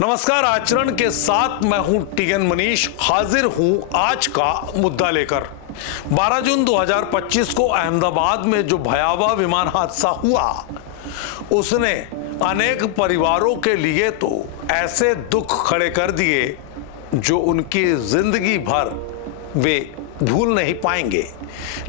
नमस्कार, आचरण के साथ मैं हूं टीएन मनीष, हाजिर हूं आज का मुद्दा लेकर। 12 जून 2025 को अहमदाबाद में जो भयावह विमान हादसा हुआ उसने अनेक परिवारों के लिए तो ऐसे दुख खड़े कर दिए जो उनकी जिंदगी भर वे भूल नहीं पाएंगे।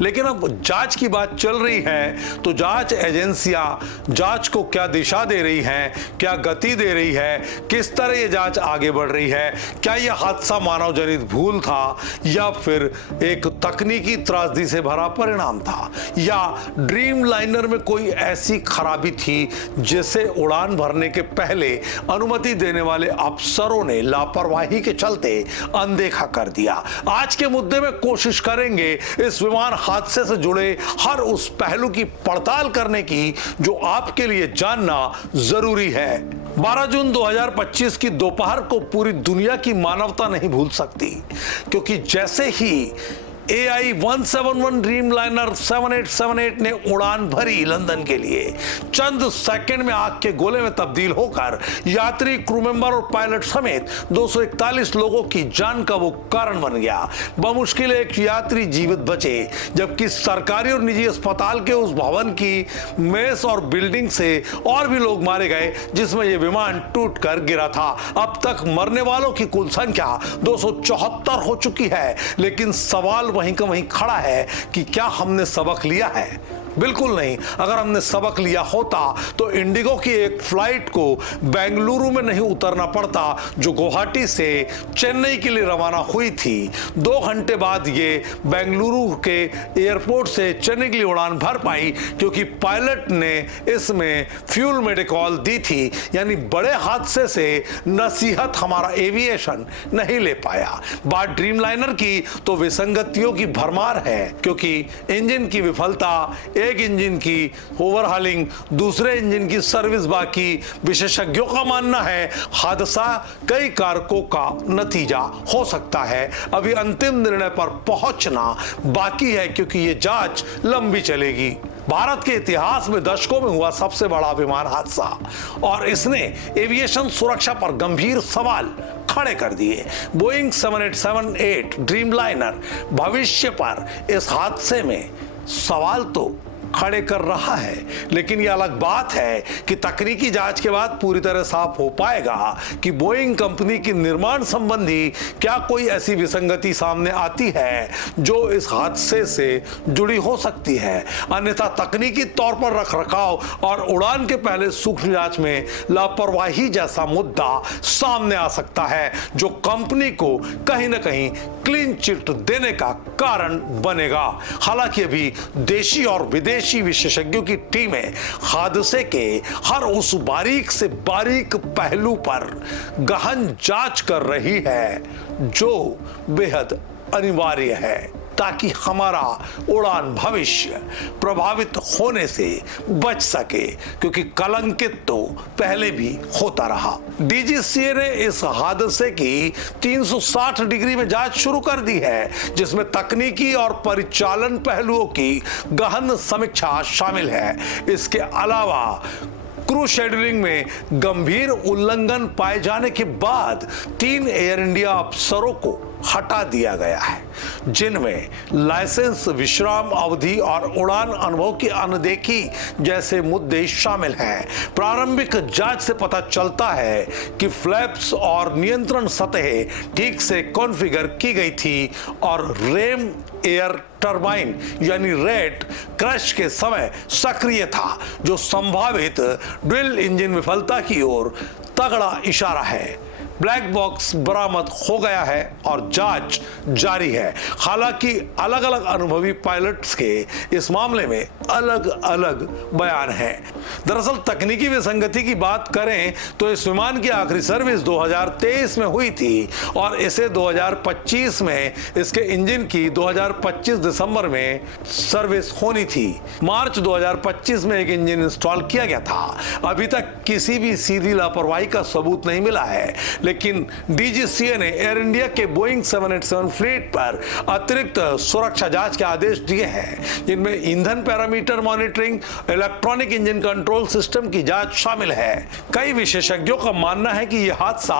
लेकिन अब जांच की बात चल रही है तो जांच एजेंसियां जांच को क्या दिशा दे रही हैं, क्या गति दे रही है, किस तरह ये जांच आगे बढ़ रही है, क्या यह हादसा मानव जनित भूल था या फिर एक तकनीकी त्रासदी से भरा परिणाम था, या ड्रीम लाइनर में कोई ऐसी खराबी थी जिसे उड़ान भरने के पहले अनुमति देने वाले अफसरों ने लापरवाही के चलते अनदेखा कर दिया। आज के मुद्दे में कोशिश करेंगे इस विमान हादसे से जुड़े हर उस पहलू की पड़ताल करने की जो आपके लिए जानना जरूरी है। 12 जून 2025 की दोपहर को पूरी दुनिया की मानवता नहीं भूल सकती, क्योंकि जैसे ही AI-171 ड्रीम लाइनर 7878 ने उड़ान भरी लंदन के लिए, चंद सेकंड में आग के गोले में तब्दील होकर यात्री, क्रू मेंबर और पायलट समेत 241 लोगों की जान का वो कारण बन गया। बमुश्किल एक यात्री जीवित बचे, जबकि सरकारी और निजी अस्पताल के उस भवन की मेस और बिल्डिंग से और भी लोग मारे गए जिसमें यह विमान टूट कर गिरा था। अब तक मरने वालों की कुल संख्या 274 हो चुकी है। लेकिन सवाल वहीं का वहीं खड़ा है कि क्या हमने सबक लिया है? बिल्कुल नहीं। अगर हमने सबक लिया होता तो इंडिगो की एक फ्लाइट को बेंगलुरु में नहीं उतरना पड़ता जो गुवाहाटी से चेन्नई के लिए रवाना हुई थी। 2 घंटे बाद ये बेंगलुरु के एयरपोर्ट से चेन्नई के लिए उड़ान भर पाई, क्योंकि पायलट ने इसमें फ्यूल मेडिकॉल दी थी। यानी बड़े हादसे से नसीहत हमारा एविएशन नहीं ले पाया। बात ड्रीम लाइनर की तो विसंगतियों की भरमार है, क्योंकि इंजन की विफलता, एक इंजन की ओवरहॉलिंग, दूसरे इंजन की सर्विस बाकी। विशेषज्ञों का मानना है हादसा कई कारकों का नतीजा हो सकता है। अभी अंतिम निर्णय पर पहुंचना बाकी है, क्योंकि यह जांच लंबी चलेगी। भारत के इतिहास में दशकों में हुआ सबसे बड़ा विमान हादसा, और इसने एविएशन सुरक्षा पर गंभीर सवाल खड़े कर दिए। बोइंग 7878 ड्रीम लाइनर भविष्य पर इस हादसे में सवाल तो खड़े कर रहा है, लेकिन यह अलग बात है कि तकनीकी जांच के बाद पूरी तरह साफ हो पाएगा कि बोइंग कंपनी की निर्माण संबंधी क्या कोई ऐसी विसंगति सामने आती है जो इस हादसे से जुड़ी हो सकती है। अन्यथा तकनीकी तौर पर रखरखाव और उड़ान के पहले सूक्ष्म जांच में लापरवाही जैसा मुद्दा सामने आ सकता है, जो कंपनी को कहीं ना कहीं क्लीन चिट देने का कारण बनेगा। हालांकि अभी देशी और विदेशी विशेषज्ञों की टीमें हादसे के हर उस बारीक से बारीक पहलू पर गहन जांच कर रही है जो बेहद अनिवार्य है, ताकि हमारा उड़ान भविष्य प्रभावित होने से बच सके, क्योंकि कलंकित तो पहले भी होता रहा। डीजीसीए ने इस हादसे की 360 डिग्री में जांच शुरू कर दी है, जिसमें तकनीकी और परिचालन पहलुओं की गहन समीक्षा शामिल है। इसके अलावा क्रू शेड्यूलिंग में गंभीर उल्लंघन पाए जाने के बाद 3 एयर इंडिया अफसरों को हटा दिया गया है, जिनमें लाइसेंस, विश्राम अवधि और उड़ान अनुभव की अनदेखी जैसे मुद्दे शामिल हैं। प्रारंभिक जांच से पता चलता है कि फ्लैप्स और नियंत्रण सतहें ठीक से कॉन्फ़िगर की गई थी और रेम एयर टरबाइन यानी रेट क्रश के समय सक्रिय था, जो संभावित ड्यूल इंजन विफलता की ओर तगड़ा इशारा है। ब्लैक बॉक्स बरामद हो गया है और जांच जारी है। हालांकि अलग अलग अनुभवी पायलट्स के इस मामले में अलग अलग बयान हैं। दरअसल तकनीकी विसंगति की बात करें तो इस विमान की आखिरी सर्विस 2023 में हुई थी और इसे 2025 में इसके इंजन की 2025 दिसंबर में सर्विस होनी थी। मार्च 2025 में एक इंजन इंस्टॉल किया गया था। अभी तक किसी भी सीधी लापरवाही का सबूत नहीं मिला है, लेकिन डीजीसीए ने एयर इंडिया के बोइंग 787 फ्लीट पर अतिरिक्त सुरक्षा जांच के आदेश दिए हैं, जिनमें ईंधन parameter monitoring, electronic engine control system की जांच शामिल है। कई विशेषज्ञों का मानना है कि यह हादसा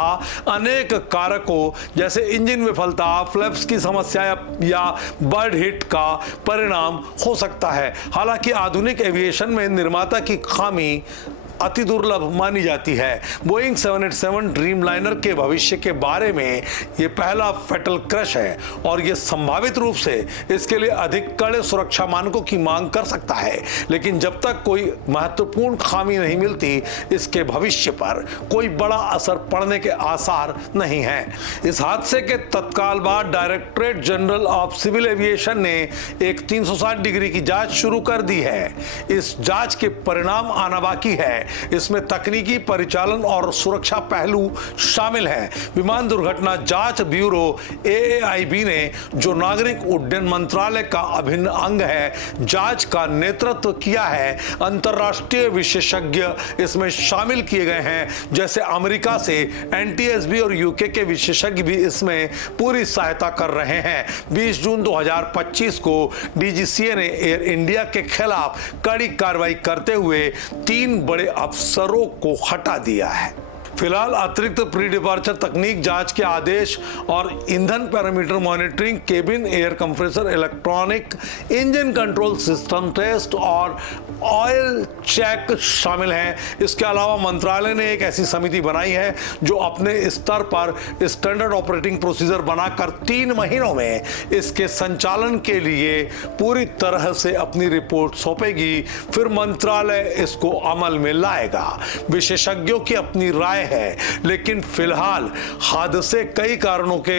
अनेक कारकों जैसे इंजन विफलता, फ्लैप्स की समस्या या बर्ड हिट का परिणाम हो सकता है। हालांकि आधुनिक एविएशन में निर्माता की खामी अति दुर्लभ मानी जाती है। बोइंग 787 ड्रीमलाइनर के भविष्य के बारे में यह पहला फैटल क्रैश है और यह संभावित रूप से इसके लिए अधिक कड़े सुरक्षा मानकों की मांग कर सकता है। लेकिन जब तक कोई महत्वपूर्ण खामी नहीं मिलती, इसके भविष्य पर कोई बड़ा असर पड़ने के आसार नहीं हैं। इस हादसे के तत्काल बाद directorate general of civil aviation ने एक 360 डिग्री की जांच शुरू कर दी है। इस जांच के परिणाम आना बाकी है। इसमें तकनीकी, परिचालन और सुरक्षा पहलू शामिल हैं। विमान दुर्घटना जांच ब्यूरो AAIB ने, जो नागरिक उड्डयन मंत्रालय का अभिन्न अंग है, जांच का नेतृत्व किया है। अंतर्राष्ट्रीय विशेषज्ञ इसमें शामिल किए गए हैं, जैसे अमेरिका से NTSB और UK के विशेषज्ञ भी इसमें पूरी सहायता कर रहे हैं। 20 जून 2025 को DGCA ने एयर इंडिया के खिलाफ कड़ी कार्रवाई करते हुए 3 बड़े अफसरों को हटा दिया है। फिलहाल अतिरिक्त प्री डिपार्चर तकनीक जांच के आदेश और ईंधन parameter monitoring, cabin air compressor, electronic engine control system test और ऑयल चेक शामिल हैं। इसके अलावा मंत्रालय ने एक ऐसी समिति बनाई है जो अपने स्तर पर स्टैंडर्ड ऑपरेटिंग प्रोसीजर बनाकर 3 महीनों में इसके संचालन के लिए पूरी तरह से अपनी रिपोर्ट सौंपेगी। फिर मंत्रालय इसको अमल में लाएगा। विशेषज्ञों की अपनी राय है, लेकिन फिलहाल हादसे कई कारणों के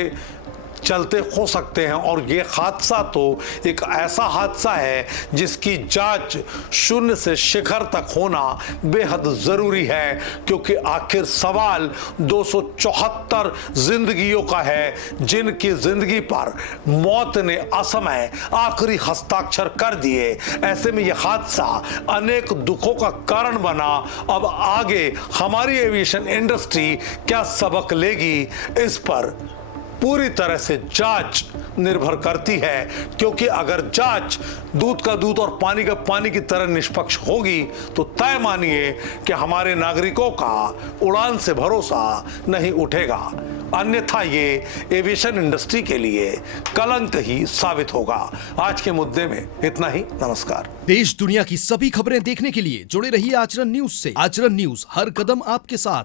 चलते हो सकते हैं और ये हादसा तो एक ऐसा हादसा है जिसकी जांच शून्य से शिखर तक होना बेहद जरूरी है, क्योंकि आखिर सवाल 274 जिंदगियों का है, जिनकी जिंदगी पर मौत ने असमय आखिरी हस्ताक्षर कर दिए। ऐसे में यह हादसा अनेक दुखों का कारण बना। अब आगे हमारी एविएशन इंडस्ट्री क्या सबक लेगी, इस पर पूरी तरह से जांच निर्भर करती है, क्योंकि अगर जांच दूध का दूध और पानी का पानी की तरह निष्पक्ष होगी तो तय मानिए कि हमारे नागरिकों का उड़ान से भरोसा नहीं उठेगा। अन्यथा ये एविएशन इंडस्ट्री के लिए कलंक ही साबित होगा। आज के मुद्दे में इतना ही। नमस्कार। देश दुनिया की सभी खबरें देखने के लिए जुड़े रहिए आचरण न्यूज से। आचरण न्यूज, हर कदम आपके साथ।